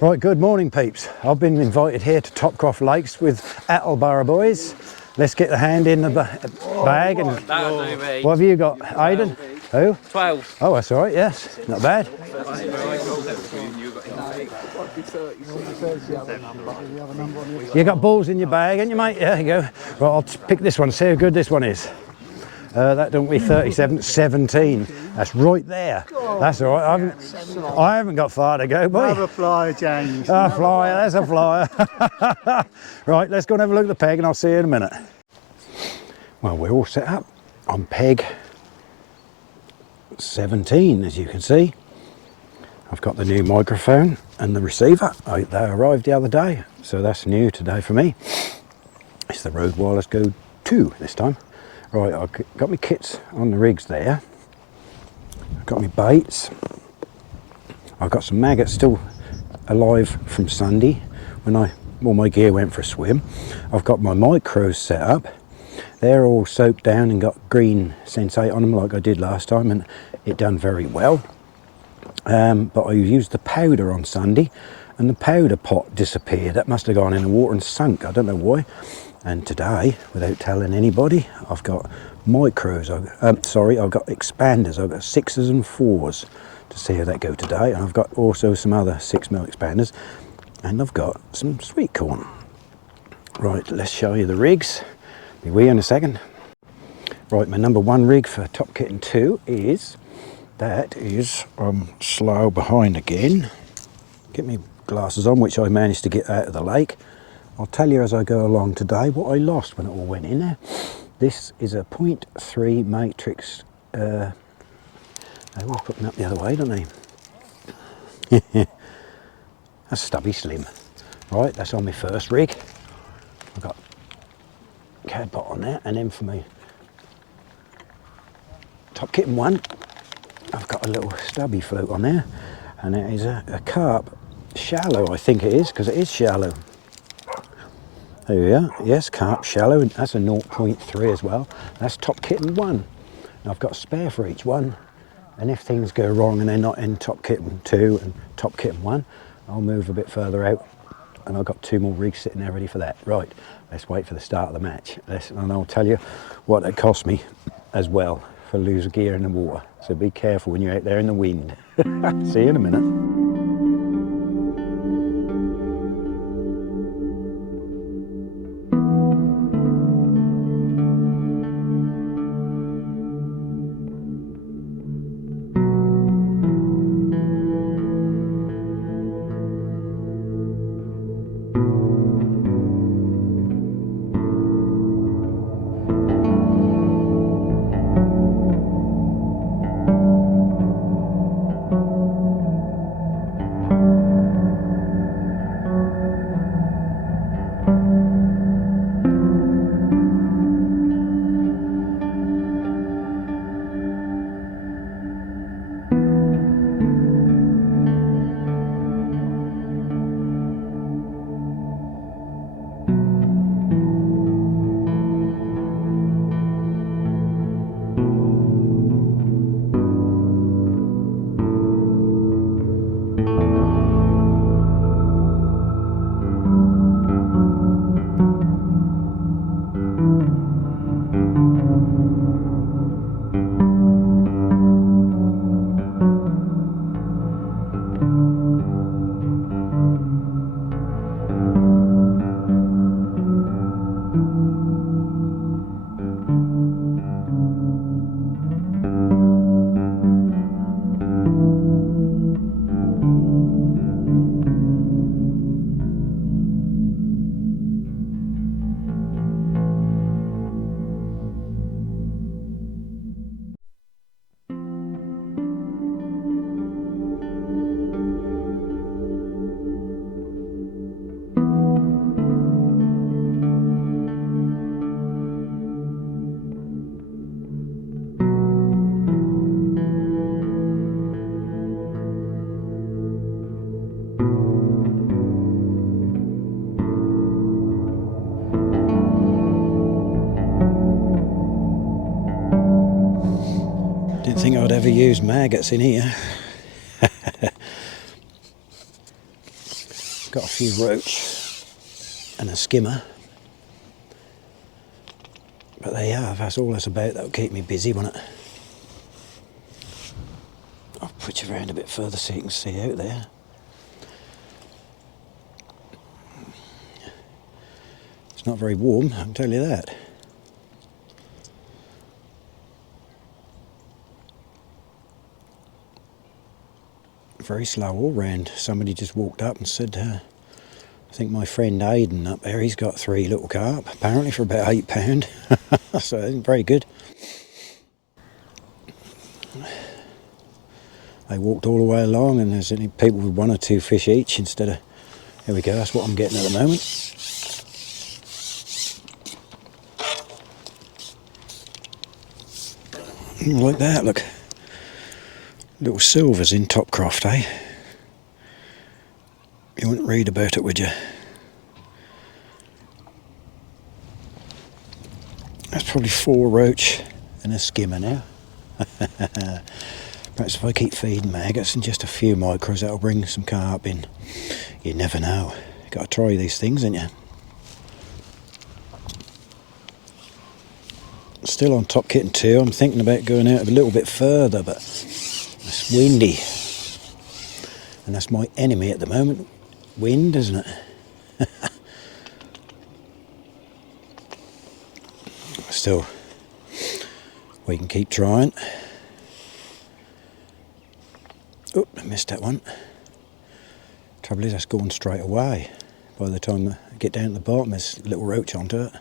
Right, good morning peeps. I've been invited here to Topcroft Lakes with Attleborough boys. Let's get the hand in the bag and... That'll do me. What have you got, Aidan? Who? 12. Oh, that's all right, yes. Not bad. You got balls in your bag, ain't you, mate? Yeah, there you go. Right, I'll pick this one, see how good this one is. That don't be 37, 17. That's right there. That's all right. I haven't got far to go, boy. Another flyer, James. A flyer, there's a flyer. Right, let's go and have a look at the peg and I'll see you in a minute. Well, we're all set up on peg 17, as you can see. I've got the new microphone and the receiver. They arrived the other day, so that's new today for me. It's the Rode Wireless Go 2 this time. Right, I've got my kits on the rigs there. I've got my baits. I've got some maggots still alive from Sunday when all my gear went for a swim. I've got my micros set up. They're all soaked down and got green sensate on them like I did last time, and it done very well. But I used the powder on Sunday and the powder pot disappeared. That must have gone in the water and sunk, I don't know why. And today, without telling anybody, I've got micros, I've got expanders, I've got 6s and 4s to see how that go today. And I've got also some other 6mm expanders, and I've got some sweet corn. Right, let's show you the rigs. Be with you in a second. Right, my number one rig for Top Kitten 2 is, slow behind again. Get me glasses on, which I managed to get out of the lake. I'll tell you as I go along today what I lost when it all went in there. This is a 0.3 matrix. They will put them up the other way, don't they? That's stubby slim. Right, that's on my first rig. I've got cad pot on there, and then for me Top Kitten 1, I've got a little stubby float on there, and it is a carp shallow, I think it is, because it is shallow. There we are, yes, carp shallow, and that's a 0.3 as well. That's Top Kitten 1. And I've got a spare for each one, and if things go wrong and they're not in Top Kitten 2 and Top Kitten 1, I'll move a bit further out, and I've got 2 more rigs sitting there ready for that. Right, let's wait for the start of the match. And I'll tell you what it cost me as well for loose gear in the water. So be careful when you're out there in the wind. See you in a minute. Didn't think I'd ever use maggots in here. Got a few roach and a skimmer. But there you have, that's all that's about. That'll keep me busy, won't it? I'll put you around a bit further so you can see out there. It's not very warm, I can tell you that. Very slow all round. Somebody just walked up and said, I think my friend Aidan up there, he's got 3 little carp, apparently for about £8. So it isn't very good. They walked all the way along and there's only people with 1 or 2 fish each instead of, there we go, that's what I'm getting at the moment. Like that, look. Little silvers in Topcroft, eh? You wouldn't read about it, would you? That's probably 4 roach and a skimmer now. Perhaps if I keep feeding maggots and just a few micros, that'll bring some carp in. You never know. You've got to try these things, ain't you? Still on Top Kitten 2. I'm thinking about going out a little bit further, but it's windy. And that's my enemy at the moment. Wind, isn't it? Still, we can keep trying. Oh, I missed that one. Trouble is, that's going straight away. By the time I get down to the bottom, there's a little roach onto it.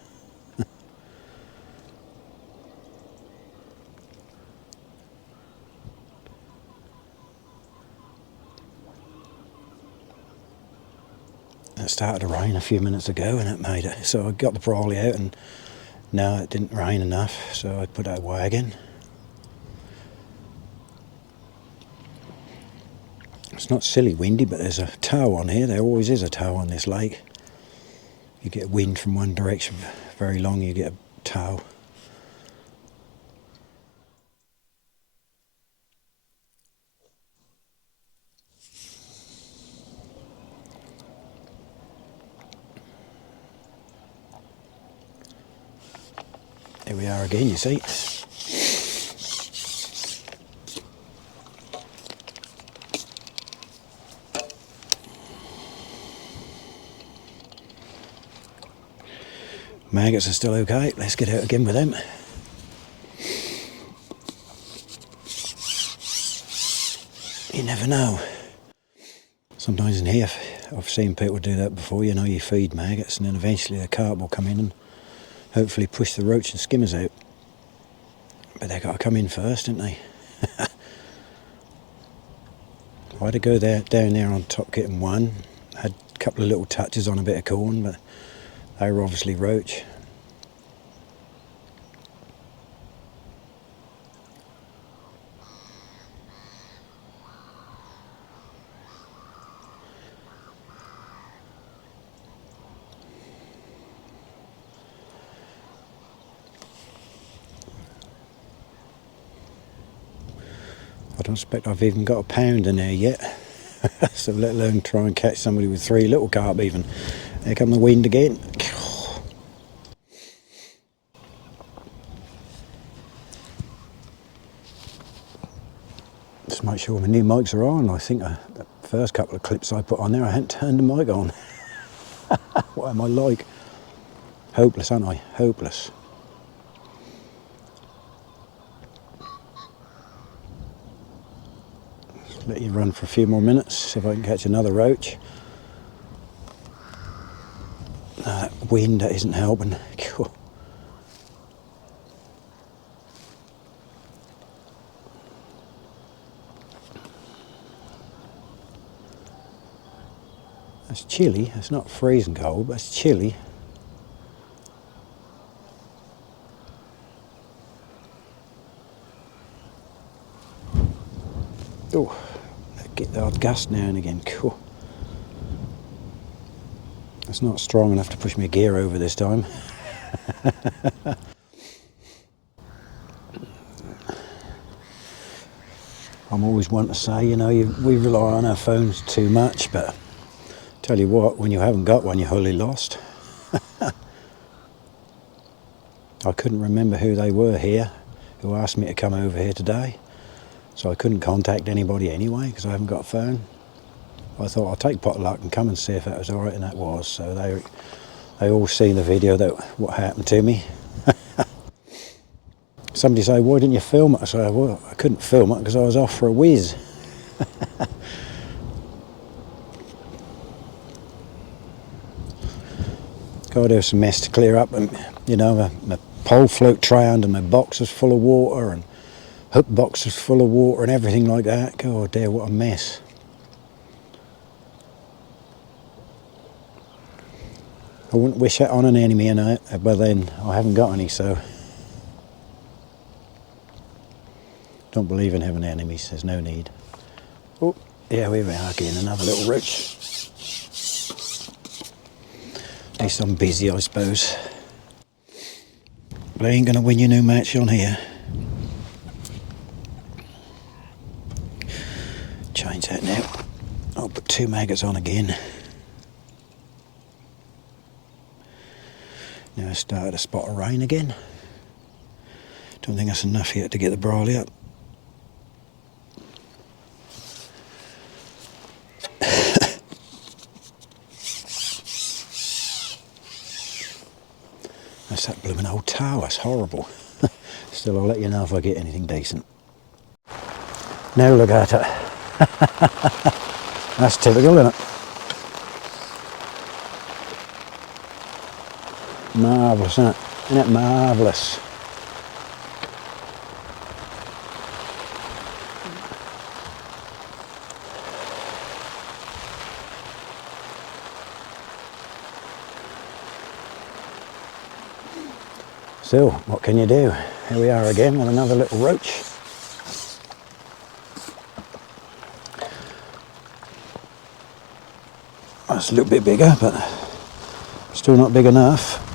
It started to rain a few minutes ago and it made it. So I got the brolly out and no, it didn't rain enough, so I put it away again. It's not silly windy, but there's a tow on here. There always is a tow on this lake. You get wind from one direction very long, you get a tow. Here we are again, you see. Maggots are still okay. Let's get out again with them. You never know. Sometimes in here, I've seen people do that before. You know, you feed maggots and then eventually the carp will come in and hopefully push the roach and skimmers out. But they've got to come in first, haven't they? I had to go down there on Top Kitten 1. Had a couple of little touches on a bit of corn, but they were obviously roach. I don't expect I've even got a pound in there yet. So let alone try and catch somebody with 3 little carp even. There come the wind again. Just make sure my new mics are on. I think the first couple of clips I put on there, I hadn't turned the mic on. What am I like? Hopeless, aren't I? Hopeless. Let you run for a few more minutes, see if I can catch another roach. That wind, that isn't helping. It's chilly, it's not freezing cold, but it's chilly. Oh, get the odd gust now and again. Cool. It's not strong enough to push my gear over this time. I'm always one to say, you know, we rely on our phones too much, but Tell you what, when you haven't got one, you're wholly lost. I couldn't remember who they were here, who asked me to come over here today. So I couldn't contact anybody anyway, because I haven't got a phone. I thought I'll take pot of luck and come and see if that was alright, and that was. So they all seen the video, that what happened to me. Somebody say, why didn't you film it? I said, well, I couldn't film it because I was off for a whiz. God, there was some mess to clear up, and you know, my pole float tray under my box was full of water, and hook box was full of water and everything like that. God dear, what a mess. I wouldn't wish that on an enemy, and but then I haven't got any, so don't believe in having enemies. There's no need. Oh, yeah, we are again, another little roach. At least I'm busy, I suppose. But I ain't gonna win you no match on here. Change that now. I'll put 2 maggots on again. Now I started a spot of rain again. Don't think that's enough yet to get the briley up. That's that blooming old tower, it's horrible. Still, I'll let you know if I get anything decent. Now look at it. That's typical, isn't it? Marvellous, isn't it? Isn't it marvellous? So, what can you do? Here we are again with another little roach. That's a little bit bigger, but still not big enough.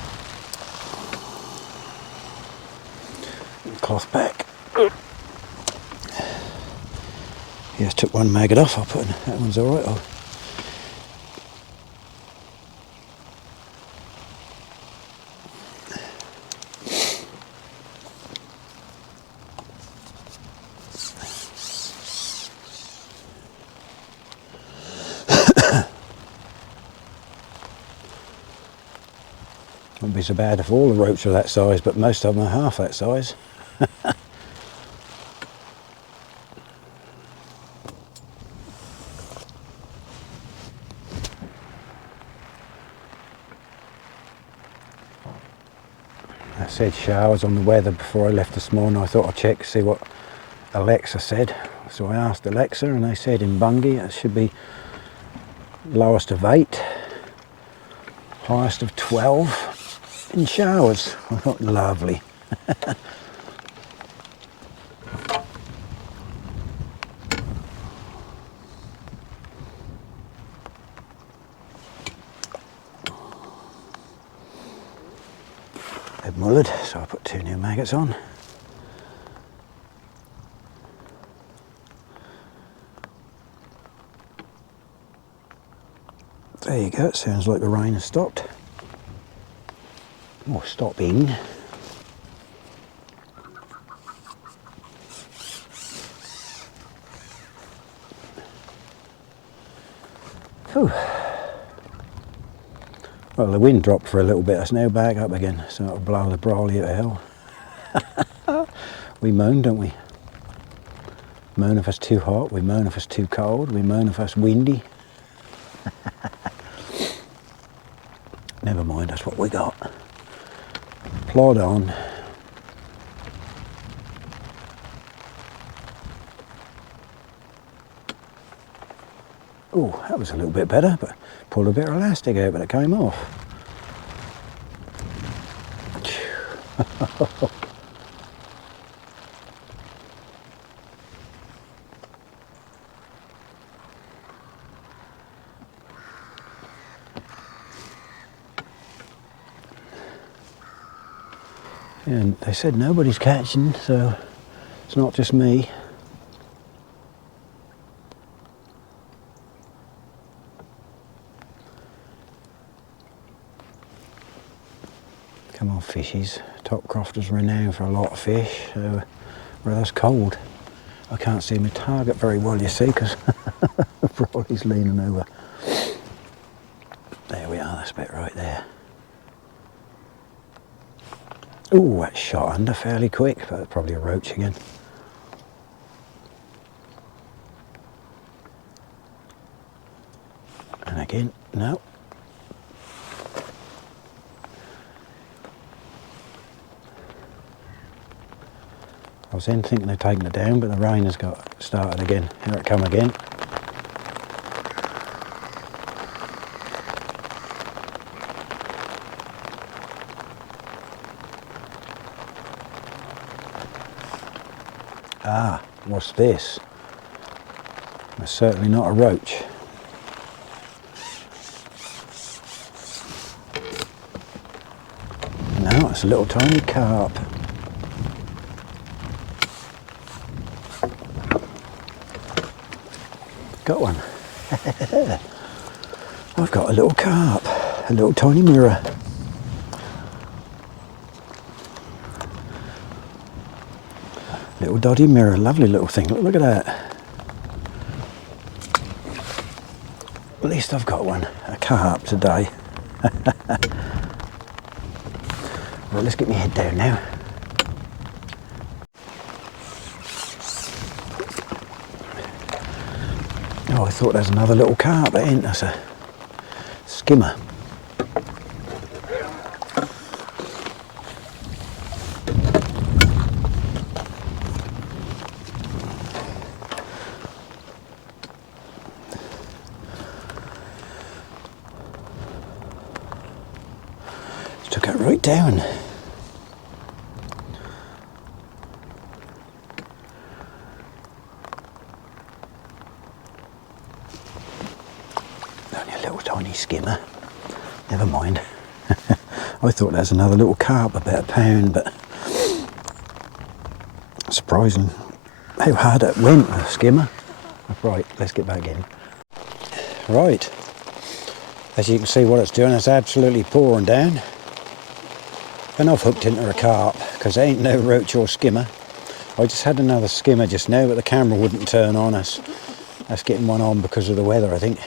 Cloth back. Yeah, took 1 maggot off. I'll put that one's all right. Wouldn't be so bad if all the roach were that size, but most of them are half that size. I said showers on the weather before I left this morning. I thought I'd check to see what Alexa said. So I asked Alexa, and they said in Bungie it should be lowest of 8, highest of 12 in showers. I thought, lovely. They've mullered, so I put 2 new maggots on. There you go, it sounds like the rain has stopped. Or stopping. Whew. Well, the wind dropped for a little bit, it's now back up again, so it'll blow the briley out of hell. We moan, don't we? Moan if it's too hot, we moan if it's too cold, we moan if it's windy. Never mind, that's what we got. Plod on. Oh, that was a little bit better, but pulled a bit of elastic out, but it came off. And they said nobody's catching, so it's not just me. Come on, fishies. Topcroft is renowned for a lot of fish, so well, that's cold. I can't see my target very well, you see, because Riley's leaning over. There we are, that's about right there. Oh, that's shot under fairly quick, but it's probably a roach again. And again, no. I was then thinking of taking it down, but the rain has got started again. Here it come again. Ah, what's this? It's certainly not a roach. No, it's a little tiny carp. Got one. I've got a little carp, a little tiny mirror. Little dodgy mirror, lovely little thing. Look at that. At least I've got one, a carp today. Right, let's get my head down now. Oh, I thought there's another little carp, but ain't. That's a skimmer. Took it right down. Only a little tiny skimmer. Never mind. I thought there's another little carp, about a pound, but surprising how hard it went, a skimmer. Right, let's get back in. Right, as you can see what it's doing, it's absolutely pouring down. And I've hooked into a carp, because there ain't no roach or skimmer. I just had another skimmer just now, but the camera wouldn't turn on us. That's getting one on because of the weather, I think.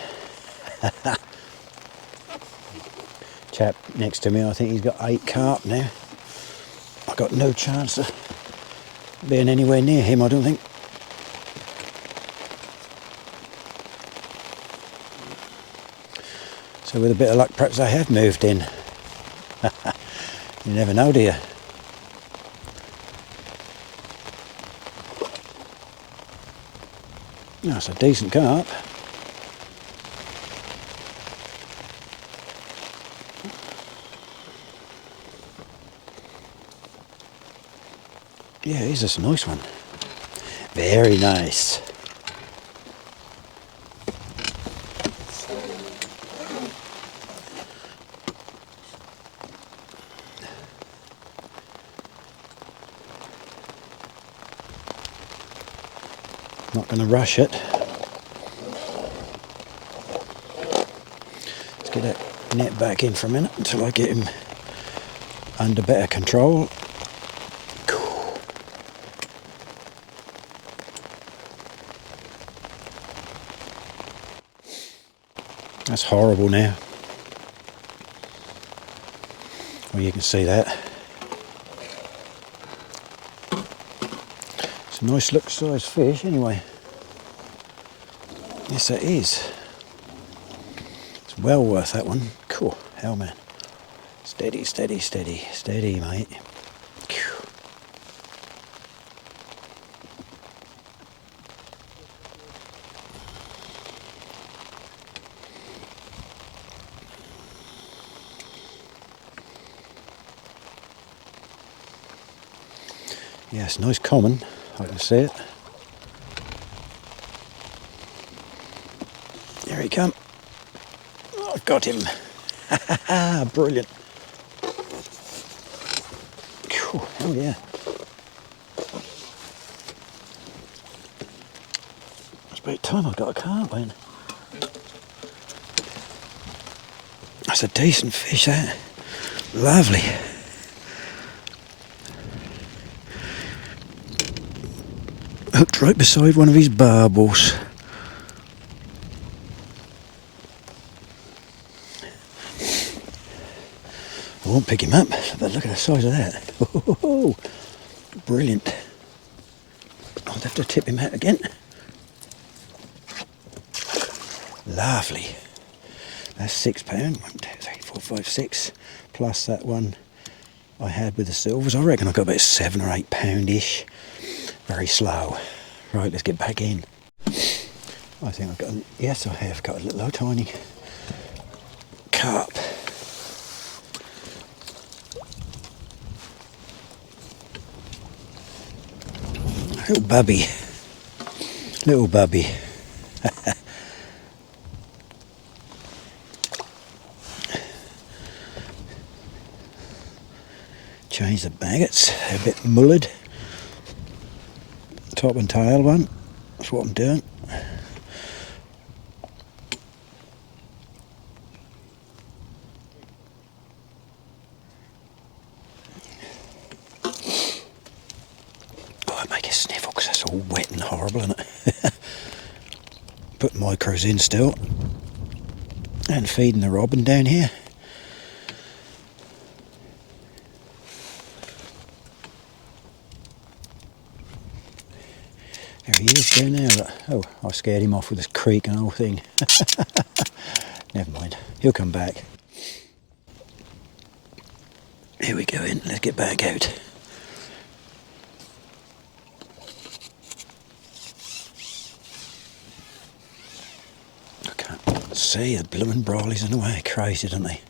Chap next to me, I think he's got 8 carp now. I've got no chance of being anywhere near him, I don't think. So with a bit of luck, perhaps I have moved in. You never know, do you? That's a decent carp. Yeah, he's a nice one. Very nice. Not going to rush it. Let's get that net back in for a minute until I get him under better control. That's horrible now. Well, you can see that. It's a nice look size fish anyway. Yes it is. It's well worth that one. Cool, hell man. Steady, steady, steady, steady mate. Yes, nice common, I can see it. Here he come. Oh, I've got him. Brilliant. Oh yeah. It's about time I got a carp in. That's a decent fish, that. Lovely. right beside one of his barbels. I won't pick him up, but look at the size of that. Oh, brilliant. I'll have to tip him out again. Lovely. That's £6. 1, 2, 3, 4, 5, 6. Plus that one I had with the silvers. I reckon I got about £7 or £8-ish. Very slow. Right, let's get back in. I think I've got, yes I have got a little tiny carp. Little bubby. Little bubby. Change the maggots, a bit mullered. Top and tail one, that's what I'm doing. Oh, I make a sniffle because that's all wet and horrible, isn't it? Put micros in still. And feeding the robin down here. There he is down there. Look. Oh, I scared him off with this creak and the whole thing. Never mind, he'll come back. Here we go in, let's get back out. I can't see the blooming brawlies in the way, crazy, don't they?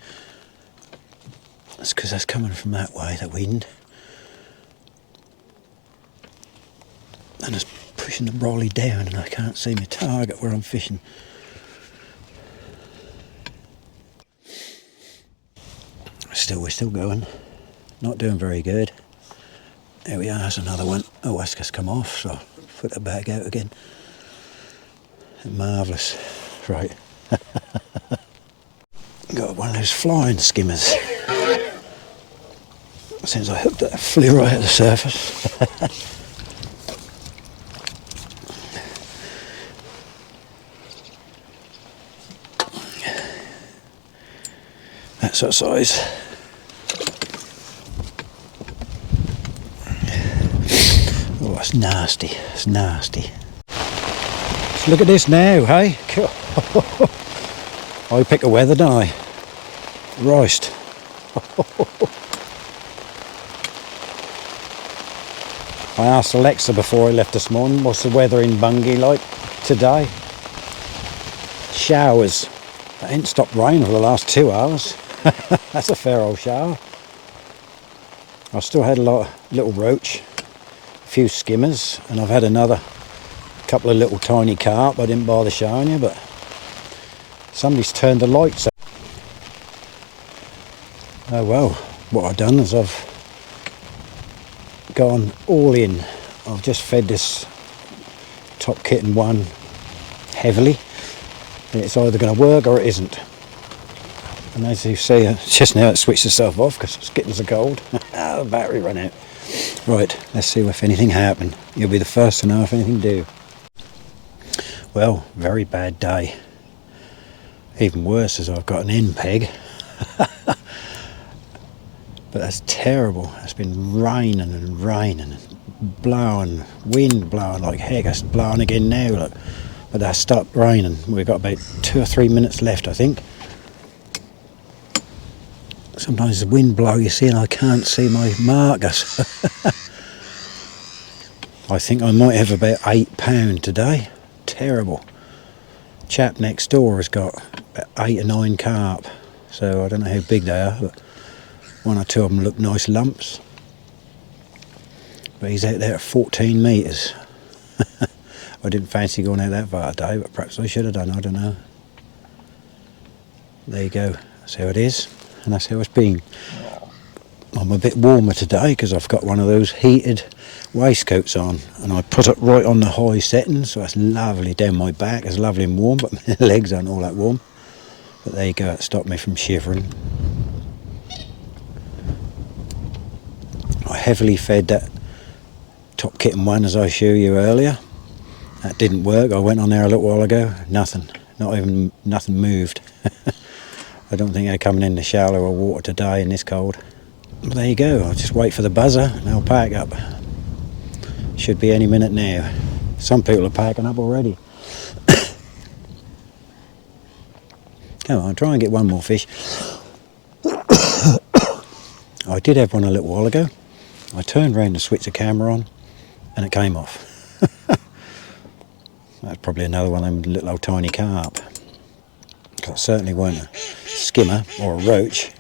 That's because that's coming from that way, the wind. And it's pushing the brawly down and I can't see my target where I'm fishing. We're still going. Not doing very good. There we are, there's another one. Oh, that's just come off, so I'll put the bag out again. Marvellous. Right. Got one of those flying skimmers. Since I hooked it, it flew right at the surface. That sort of size. Oh, that's nasty. It's nasty. Let's look at this now, hey? I pick a weather, don't I? Roast. I asked Alexa before I left this morning, what's the weather in Bungay like today? Showers. It ain't stopped raining for the last 2 hours. That's a fair old shower. I still had a little roach, a few skimmers, and I've had another couple of little tiny carp. I didn't bother showing you, but somebody's turned the lights out. Oh well, what I've done is I've gone all in. I've just fed this top kitten one heavily. And it's either going to work or it isn't. And as you see, just now it switched itself off because its kittens are cold. The battery ran out. Right, let's see if anything happened. You'll be the first to know if anything do. Well, very bad day. Even worse is I've got an end peg. But that's terrible. It's been raining and raining and blowing, wind blowing like heck. It's blowing again now, look. But that stopped raining. We've got about 2 or 3 minutes left, I think. Sometimes the wind blows, you see, and I can't see my markers. I think I might have about £8 today. Terrible. Chap next door has got about 8 or 9 carp. So I don't know how big they are, but 1 or 2 of them look nice lumps. But he's out there at 14 metres. I didn't fancy going out that far today, but perhaps I should have done, I don't know. There you go, that's how it is, and that's how it's been. I'm a bit warmer today because I've got one of those heated waistcoats on, and I put it right on the high setting, so it's lovely down my back. It's lovely and warm, but my legs aren't all that warm. But there you go, it stopped me from shivering. I heavily fed that top kitten one as I showed you earlier. That didn't work. I went on there a little while ago. Nothing. Nothing moved. I don't think they're coming in the shallower water today in this cold. But there you go. I'll just wait for the buzzer and I'll pack up. Should be any minute now. Some people are packing up already. Come on, try and get one more fish. I did have one a little while ago. I turned around to switch the camera on and it came off. That's probably another one of them little old tiny carp. It certainly weren't a skimmer or a roach,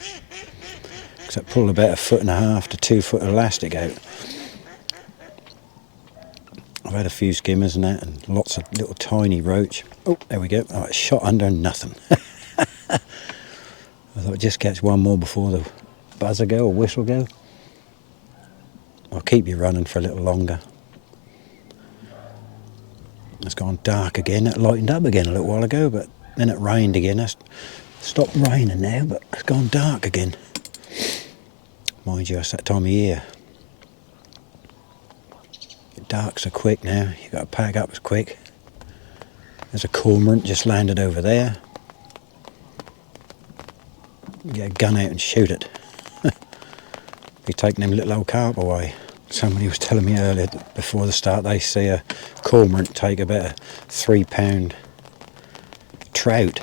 because it pulled about 1.5 to 2 foot of elastic out. I've had a few skimmers and that, and lots of little tiny roach. Oh, there we go. Oh, it's shot under nothing. I thought I'd just catch one more before the buzzer go or whistle go. I'll keep you running for a little longer. It's gone dark again. It lightened up again a little while ago, but then it rained again. It's stopped raining now, but it's gone dark again. Mind you, it's that time of year. It darks so quick now. You've got to pack up as quick. There's a cormorant just landed over there. Get a gun out and shoot it. Be taking them little old carp away. Somebody was telling me earlier that before the start they see a cormorant take about a 3-pound trout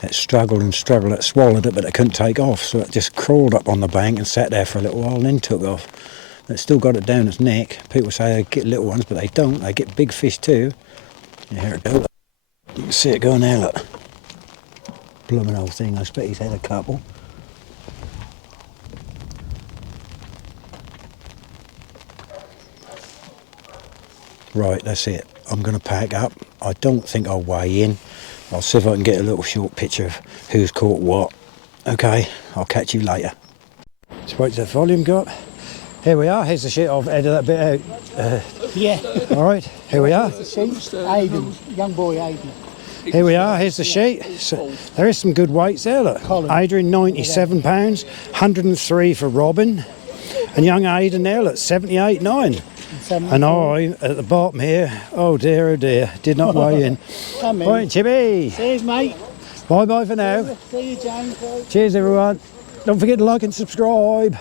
that struggled and struggled, it swallowed it but it couldn't take off, so it just crawled up on the bank and sat there for a little while and then took off. It still got it down its neck. People say they get little ones, but they don't. They get big fish too. And here it goes. You can see it going there, look. Blooming old thing. I expect he's had a couple. Right, that's it. I'm going to pack up. I don't think I'll weigh in. I'll see if I can get a little short picture of who's caught what. Okay, I'll catch you later. Just wait till the volume got. Here we are. Here's the sheet. I've edited that bit out. Yeah. All right, here we are. Aiden, young boy Aiden. Here we are. Here's the sheet. So there is some good weights there. Look, Adrian, 97 pounds, 103 for Robin, and young Aiden there, look, 78.9. And I, at the bottom here, oh dear, did not weigh in. Right, Chippy. Cheers, mate. Bye-bye for now. See you, James. Cheers, everyone. Don't forget to like and subscribe.